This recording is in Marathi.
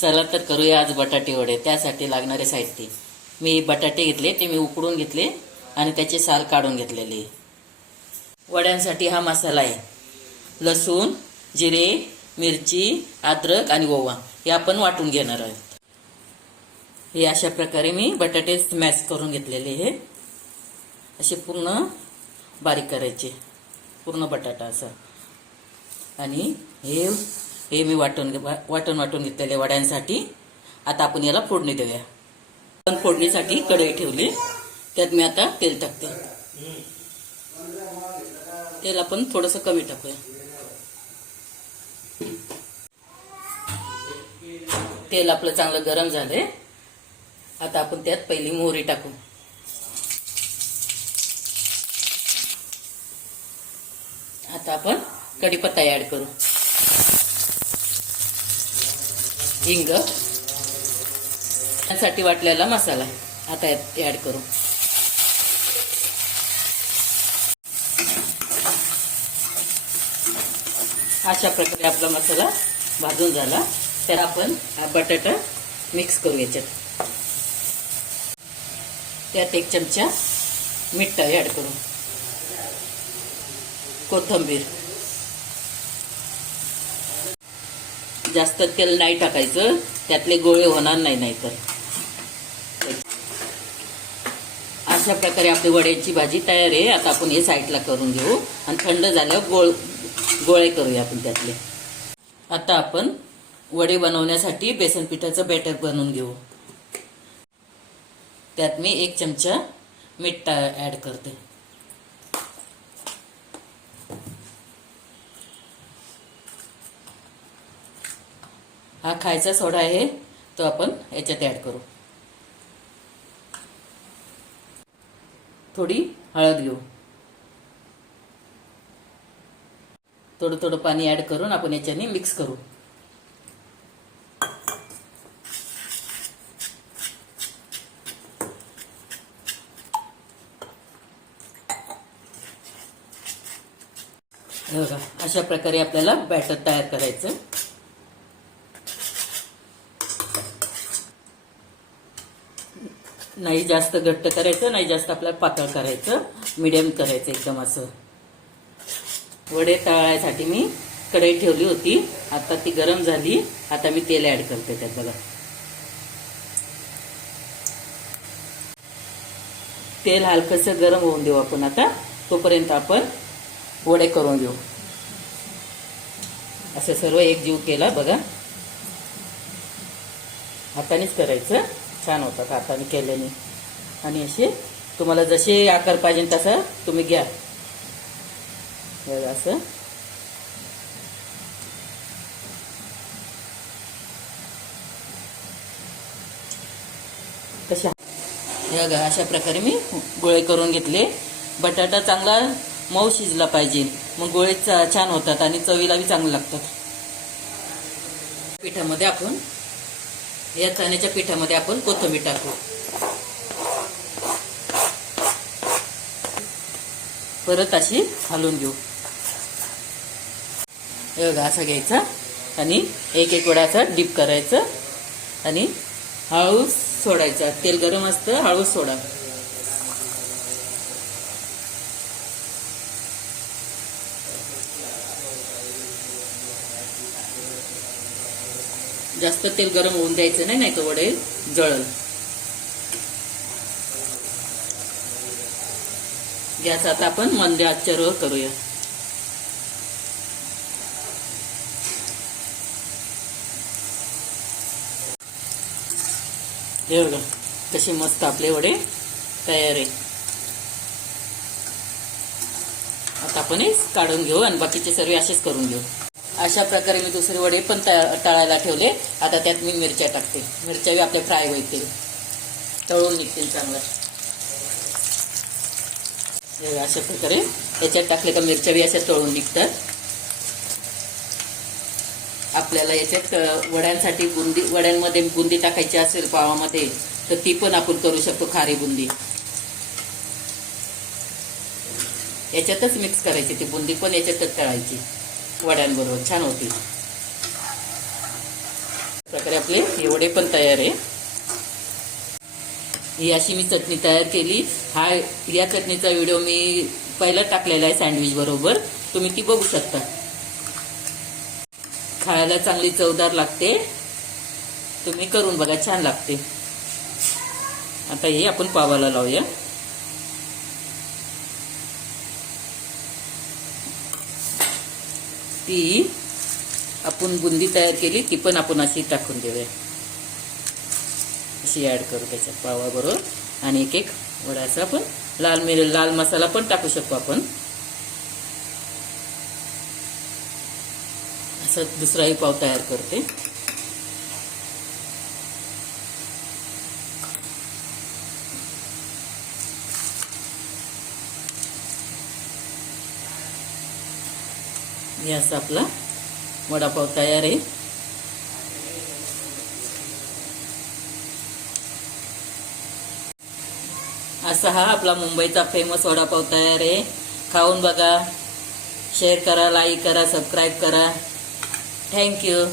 चला तर करूया आज बटाटे वडे त्यासाठी लागणारे साहित्य. मी बटाटे घेतले ते मी उकडून घेतले आणि त्याचे साल काढून घेतलेले. वड्यांसाठी हा मसाला आहे. लसूण जिरे मिरची अद्रक आणि ओवा हे आपण वाटून घेणार आहोत. हे अशा प्रकारे मी बटाटे स्मॅश करून घेतलेले हे. असे पूर्ण बारीक करायचे. पूर्ण बटाटा असा. आणि हे हे मी वाटून वाटून वाटून घेतलेले वड्यांसाठी. आता आपण याला फोडणी देऊया. पण फोडणीसाठी कढई ठेवली. त्यात मी आता तेल टाकते. तेल आपण थोडंसं कमी टाकूया. तेल आपलं चांगलं गरम झालंय. आता आपण त्यात पहिली मोहरी टाकू. आता आपण कढीपत्ता ॲड करू. हिंग त्यासाठी वाटलेला मसाला. आता ॲड ऍड करू. अशा प्रकारे आपला मसाला भाजून झाला. तर आपण बटाटा मिक्स करू याच्यात. त्यात एक चमचा मीठ ऍड करू. कोथंबीर. जास्त तेल नाही टाकायचं त्यातले गोळे होणार नाही नाहीतर. अशा प्रकारे आपली वड्याची भाजी तयार आहे. आता आपण हे साईडला करून घेऊ. आणि थंड झाल्यावर गोळ गोळे करूया आपण त्यातले. आता आपण वडे बनवण्यासाठी बेसन पिठाचं बॅटर बनवून घेऊ. त्यात मी एक चमचा मीठ ऍड करते. हा खायचा सोडा आहे तो आपण याच्यात ऍड करू. थोडी हळद घेऊ. थोडं थोडं पाणी ऍड करून आपण याच्याने मिक्स करू. बघा अशा प्रकारे आपल्याला बॅटर तयार करायचं. नाही जास्त घट्ट करायचं नाही जास्त आपल्याला पातळ करायचं मिडियम करायचं एकदम असं. वडे तळायसाठी मी कढई ठेवली होती. आता ती गरम झाली. आता मी तेल ऍड करते त्यात बघा तेल हलकंसं गरम होऊन देऊ आपण आता. तोपर्यंत आपण वडे करून घेऊ. असं सर्व एक जीव केला बघा. हातानेच करायचं. छान होतात हाताने केल्याने. आणि असे तुम्हाला जसे आकार पाहिजे तसा तुम्ही घ्या. असं. तशा. हे बघा अशा प्रकारे मी गोळे करून घेतले. बटाटा चांगला मऊ शिजला पाहिजे. मग गोळे चा- छान होतात आणि चवीला बी चांगले लागतात. पिठामध्ये आपण या चण्याच्या पिठामध्ये आपण कोथिंबीर टाकू. परत अशी हलवून घेऊ. हे बघा घ्यायचा आणि एक एक वेळा असं डीप करायचं आणि हळूच सोडायचा. तेल गरम असतं हळूच सोडा. जास्त तेल गरम होऊन द्यायचं नाही नाही तर वडे जळल. गॅस आता आपण मंद आचार करूया. हे बघा तसे मस्त आपले वडे तयार आहे. आता आपण काढून घेऊ आणि बाकीचे सर्व असेच करून घेऊ. अशा प्रकारे मी दुसरे वडे पण तळायला ठेवले. आता त्यात मी मिरच्या टाकते. मिरच्या बी आपले फ्राय होतील. तळून निघतील चांगलं. अशा प्रकारे याच्यात टाकले का मिरच्या बी अशा तळून निघतात. आपल्याला याच्यात वड्यांसाठी बुंदी वड्यांमध्ये बुंदी टाकायची असेल पावामध्ये तर ती पण आपण करू शकतो खारी बुंदी. याच्यातच मिक्स करायची ती बुंदी पण याच्यातच तळायची. वड्यांबरोबर. छान होती. प्रकारे आपले एवढे पण तयार आहे. ही अशी मी चटणी तयार केली. हा या चटणीचा व्हिडिओ मी पहिला टाकलेला आहे सँडविच बरोबर. तुम्ही ती बघू शकता. खायला चांगली चवदार लागते. तुम्ही करून बघा छान लागते. आता हे आपण पावाला लावूया. ती आपण बुंदी तयार केली ती पण आपण अशी टाकून देऊया. अशी ऍड करू त्याच्यात पावाबरोबर आणि एक एक वडाचा आपण लाल मिरी लाल मसाला पण टाकू शकतो आपण. असं दुसराही पाव तयार करते. हे असं आपला वडापाव तयार आहे. असा हा आपला मुंबईचा फेमस वडापाव तयार आहे. खाऊन बघा. शेअर करा लाईक करा सबस्क्राईब करा. थँक्यू